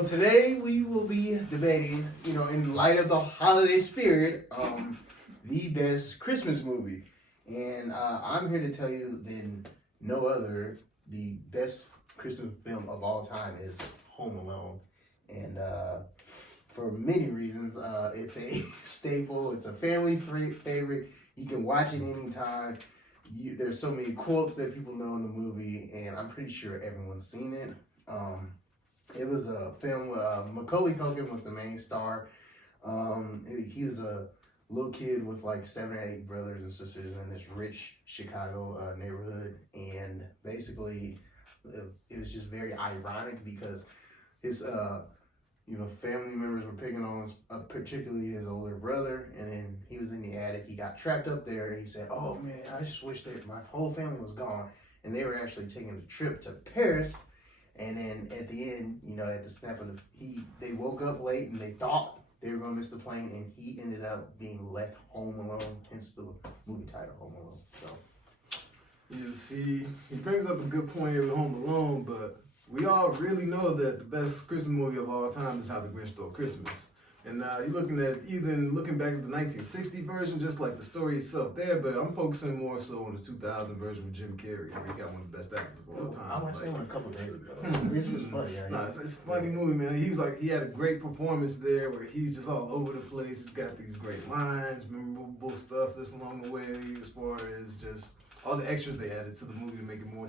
So today we will be debating, in light of the holiday spirit, the best Christmas movie. And I'm here to tell you then no other, the best Christmas film of all time is Home Alone. And for many reasons, it's a staple, it's a family favorite. You can watch it anytime. There's so many quotes that people know in the movie, and I'm pretty sure everyone's seen it. It was a film with Macaulay Culkin was the main star. He was a little kid with like 7 or 8 brothers and sisters in this rich Chicago neighborhood, and basically it was just very ironic because his family members were picking on particularly his older brother, and then he was in the attic. He got trapped up there, and he said, "Oh man, I just wish that my whole family was gone." And they were actually taking a trip to Paris. And then at the end, at the snap of they woke up late and they thought they were gonna miss the plane, and he ended up being left home alone. Hence the movie title, Home Alone. So, you see, he brings up a good point here with Home Alone, but we all really know that the best Christmas movie of all time is How the Grinch Stole Christmas. And you're looking back at the 1960 version, just like the story itself there, but I'm focusing more so on the 2000 version with Jim Carrey, where he got one of the best actors of all time. I watched that one a couple days ago. This is funny. It's a funny movie, man. He had a great performance there where he's just all over the place. He's got these great lines, memorable stuff that's along the way, as far as just all the extras they added to the movie to make it more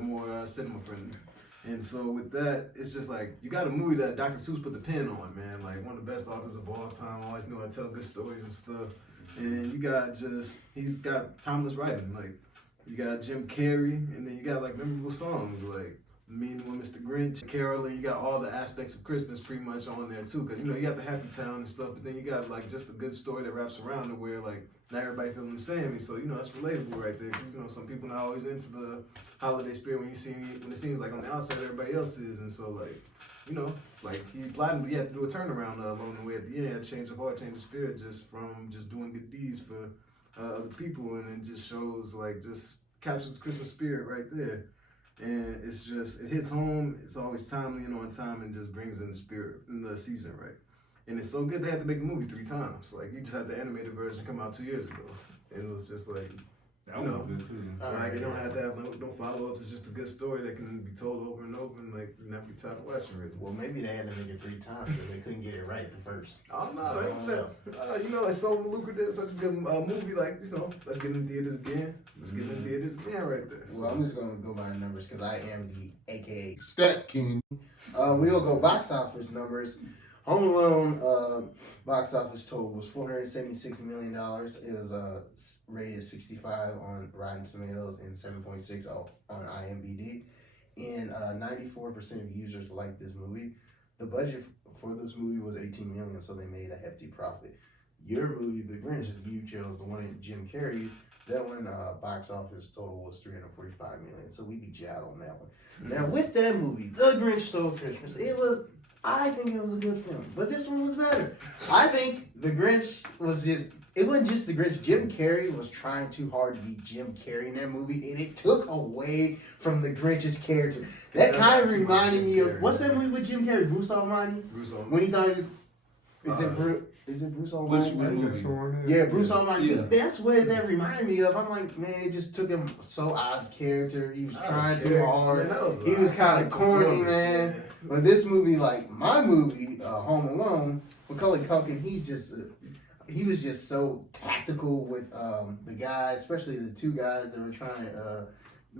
more cinema friendly. And so with that, it's just like, you got a movie that Dr. Seuss put the pen on, man. Like, one of the best authors of all time, always knew how to tell good stories and stuff. And he's got timeless writing. Like, you got Jim Carrey, and then you got like memorable songs like Me and One Mr. Grinch, Carol, and you got all the aspects of Christmas pretty much on there too. Because, you got the Happy Town and stuff, but then you got like just a good story that wraps around it where like, not everybody feeling the same. And so, that's relatable right there. Some people not always into the holiday spirit when it seems like on the outside everybody else is. And so like he blatantly had to do a turnaround along the way at the end. He had to change of heart, change of spirit just from just doing good deeds for other people. And it just shows just captures the Christmas spirit right there. And it hits home. It's always timely and on time, and just brings in the spirit in the season, right? And it's so good they had to make the movie 3 times. Like, you just had the animated version come out 2 years ago. And it was just like, that was good too. Like, you don't have to have no follow-ups. It's just a good story that can be told over and over, and like, you never be tired of watching it. Well, maybe they had to make it 3 times because they couldn't get it right the first. Oh, no, it's so lucrative, such a good movie. Like, let's get in theaters again. Let's get in theaters again right there. Well, I'm just going to go by the numbers because I am the AKA Stat King. We will go box office numbers. Home Alone box office total was $476 million. It was rated 65 on Rotten Tomatoes and 7.6 on IMDb. And 94% of users liked this movie. The budget for this movie was $18 million, so they made a hefty profit. Your movie, The Grinch, you chose the one with Jim Carrey. That one box office total was $345 million, so we beat you out on that one. Now, with that movie, The Grinch Stole Christmas, I think it was a good film, but this one was better. I think The Grinch it wasn't just The Grinch. Jim Carrey was trying too hard to be Jim Carrey in that movie, and it took away from The Grinch's character. That kind of reminded me of, what's that movie with Jim Carrey, Bruce Almighty? When he thought is it Bruce Almighty? Which movie? Yeah, Bruce Almighty. Yeah. That's what that reminded me of. I'm like, man, it just took him so out of character. He was trying too hard. He was kind of corny, man. But this movie, like my movie, Home Alone, Macaulay Culkin, he was just so tactical with the guys, especially the 2 guys that were trying to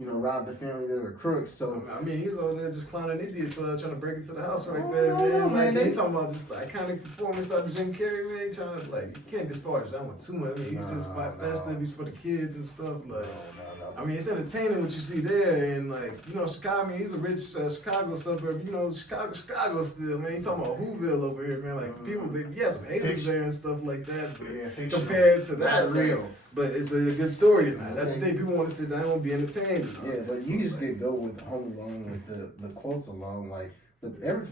rob the family that were crooks. So I mean, he was over there just clowning idiots trying to break into the house right there, man. He's talking about just like kind of performance out of Jim Carrey, man. Trying to you can't disparage that one too much. I mean, he's just festive. He's for the kids and stuff. Like, I mean, it's entertaining what you see there, and Chicago. I mean, he's a rich Chicago suburb. Chicago still, man. He's talking about Whoville over here, man. Like people, he has some haters there and stuff like that. But compared to that, real. But it's a good story. That's the thing. People want to sit down and be entertained. Yeah, but you just did go with Home Alone with the quotes alone. Like,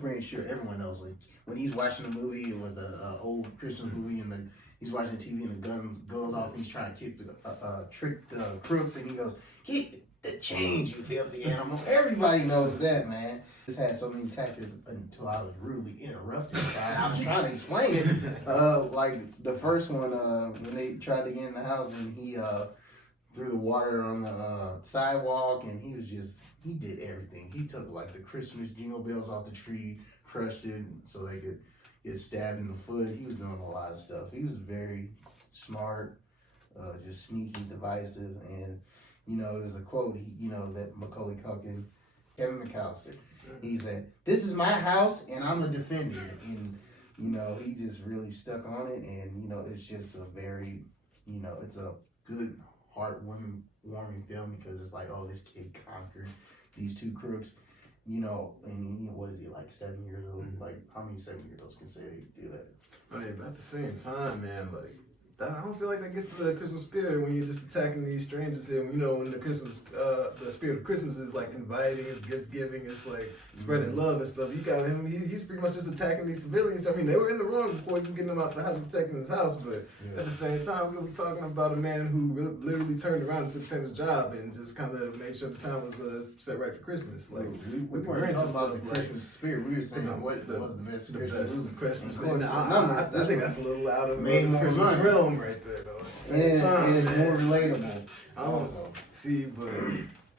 pretty sure everyone knows when he's watching a movie or the old Christmas movie and he's watching TV and the gun goes off. He's trying to trick the crooks, and he goes, the change, you filthy animal. Everybody knows that, man. Just had so many tactics until I was rudely interrupted. I was trying to explain it. Like the first one, when they tried to get in the house and he threw the water on the sidewalk, and he did everything. He took like the Christmas jingle bells off the tree, crushed it so they could get stabbed in the foot. He was doing a lot of stuff. He was very smart, just sneaky, divisive, and you know, there's a quote, that Macaulay Culkin, Kevin McAllister, he said, "This is my house, and I'm a defender." And you know, he just really stuck on it, and you know, it's just a very, it's a good, heartwarming film because it's like, oh, this kid conquered these two crooks, and what is he, like 7 years old? Like, how many 7-year-olds can say they do that? I mean, but at the same time, man, like, I don't feel like that gets to the Christmas spirit when you're just attacking these strangers here. When the Christmas, the spirit of Christmas is like inviting, it's gift giving, it's like spreading love and stuff. You got him; he's pretty much just attacking these civilians. I mean, they were in the wrong before he's getting them out the house, protecting his house. But at the same time, we're talking about a man who literally turned around and took his job and just kind of made sure the town was set right for Christmas. Like we weren't talking about the Christmas spirit. We were saying what was the best Christmas movie. I think that's a little out of Made more Christmas money. realm right there, though. And it's more relatable. Also, see, but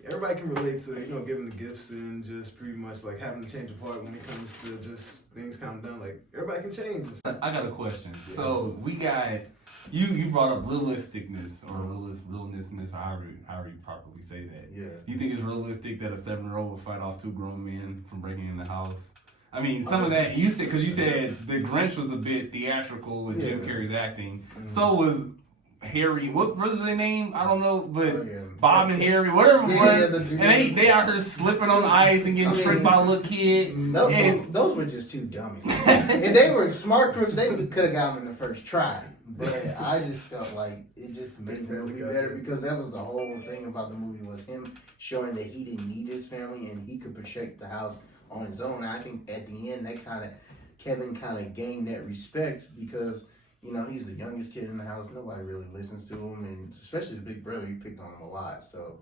everybody can relate to giving the gifts and just pretty much like having a change of heart when it comes to just things calming down. Like everybody can change. I got a question. Yeah. So we got you brought up realisticness or realness, or however you properly say that. Yeah. You think it's realistic that a 7-year-old will fight off 2 grown men from breaking in the house? I mean, some of that you said because you said the Grinch was a bit theatrical with Jim Carrey's acting. Mm-hmm. So was Harry, what was their name? I don't know, but Bob and Harry, whatever it was. And they out here slipping on the ice and getting tricked by a little kid. Those were just two dummies. If they were smart crooks, they could have got them in the first try. But I just felt like it just made the movie better because that was the whole thing about the movie was him showing that he didn't need his family and he could protect the house on his own. And I think at the end, Kevin kind of gained that respect because he's the youngest kid in the house. Nobody really listens to him, and especially the big brother, he picked on him a lot. So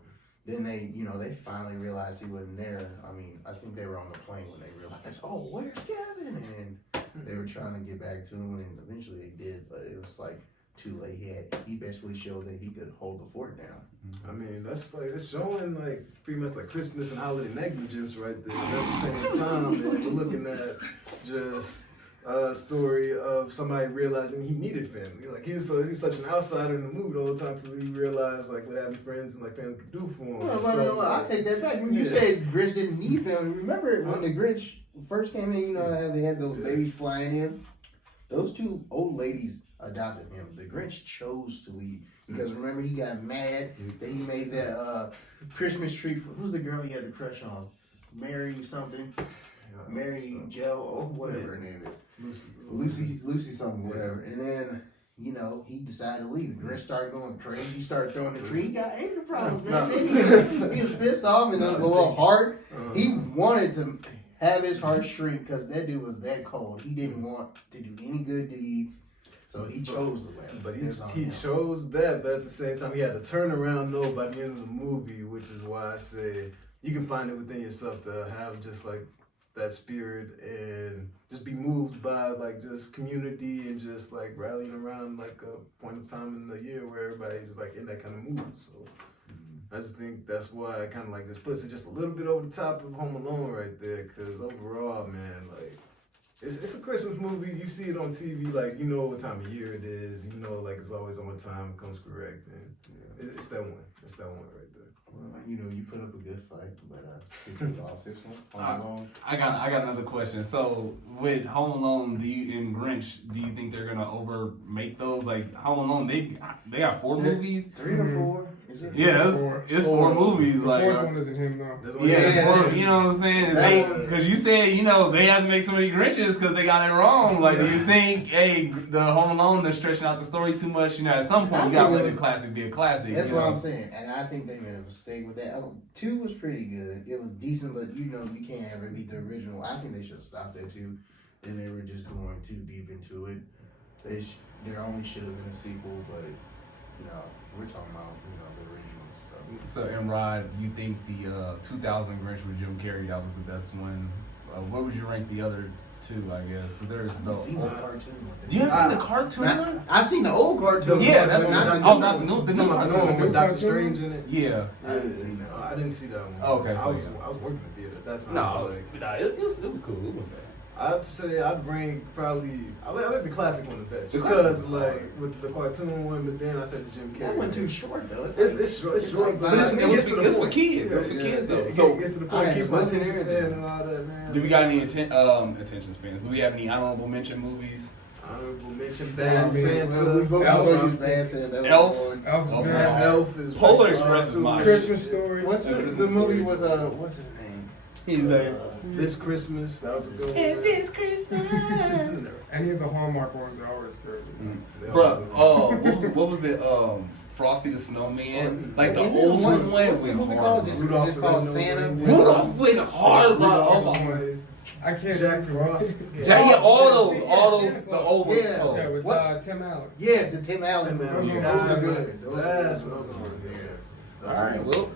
then they finally realized he wasn't there. I mean, I think they were on the plane when they realized, oh, where's Kevin? And they were trying to get back to him, and eventually they did, but it was like too late. He basically showed that he could hold the fort down. I mean, that's like, it's showing like pretty much like Christmas and holiday negligence right there. But at the same time, man, we're looking at just a story of somebody realizing he needed family. Like he was such an outsider in the movie the whole time until he realized like what having friends and like family could do for him. Well, I'll take that back. When you said Grinch didn't need family, remember when the Grinch first came in, how they had those babies flying in? Those 2 old ladies adopted him. The Grinch chose to leave because remember he got mad that he made that Christmas tree. Who's the girl he had the crush on? Mary something. Mary Jo, whatever her name is. Lucy something, whatever. And then, he decided to leave. The Grinch started going crazy. He started throwing the tree. He got anger problems, man. He was pissed off and a little heart. He wanted to have his heart shrink because that dude was that cold. He didn't want to do any good deeds. So he chose the way. But he chose that, but at the same time, he had to turn around though by the end of the movie, which is why I say you can find it within yourself to have just like that spirit and just be moved by like just community and just like rallying around like a point of time in the year where everybody's just like in that kind of mood. So I just think that's why I kind of like just puts it just a little bit over the top of Home Alone right there, because overall, man, like it's a Christmas movie. You see it on TV, like you know what time of year it is. Like it's always on time, it comes correct, and it's that one. It's that one right there. Well, you put up a good fight, but you lost this one. Home Alone. I got another question. So with Home Alone, and Grinch, do you think they're gonna over make those? Like Home Alone, they got 4 movies, 3 or 4. Is it? Yeah, it's 4 movies. The like 4th one isn't him though. Yeah, you know what I'm saying? Because you said they have to make so many Grinches because they got it wrong. Like, do you think, the Home Alone they're stretching out the story too much? At some point you gotta let the classic be a classic. That's what I'm saying, and I think they made a mistake with that. 2 was pretty good. It was decent, but you can't ever beat the original. I think they should have stopped at 2. Then they were just going too deep into it. There only should have been a sequel, but you know, we're talking about, you know, the originals. So. So, and Rod, you think the 2000 Grinch with Jim Carrey, that was the best one? What would you rank the other two, I guess? Because there's the I've seen the old cartoon. You haven't seen the cartoon one? I've seen the old cartoon. Yeah, that's but not the new oh, one. not the new, the No, new no, cartoon. with Doctor cartoon? Strange in it. Yeah. I didn't see that. I didn't see that one. Okay, so I was yeah. working in theater at that time. No, Like, nah, it was cool. It wasn't bad. I'd say I'd bring probably I like the classic one the best, The just classic because one. like with the cartoon one, but then I said the Jim Carrey. That one too short though. It's short, like but it's, five- it gets to the It's for point. kids. It's for kids, though. It So, gets to the I point. had Keeps my spoken attention everything. span and all that, man. do we got any attention spans? Do we have any honorable mention movies? Honorable mention Bad Bad Santa. Santa. We both Elf. know you Bad Santa. Elf. Elf. Oh, Bad Elf is Polar Express is mine. Christmas Story. What's the movie with what's his name? He's like, This Christmas. That was a good one. and this Christmas. Any of the Hallmark ones are always good. Bro, what was it? Frosty the Snowman, like the And old then one what's the went movie hard. called? Just Rudolph called the Red-Nosed Santa. Reindeer. Rudolph went hard, bro. Rudolph Oh my God. Always. I can't Jack remember. Frost. Yeah, all those, the old ones. Yeah. Oh. Yeah, with What? Tim Allen. Yeah, the Tim Allen Tim movies. Allen. Those are good. That's Those are what good. I'm All right, well,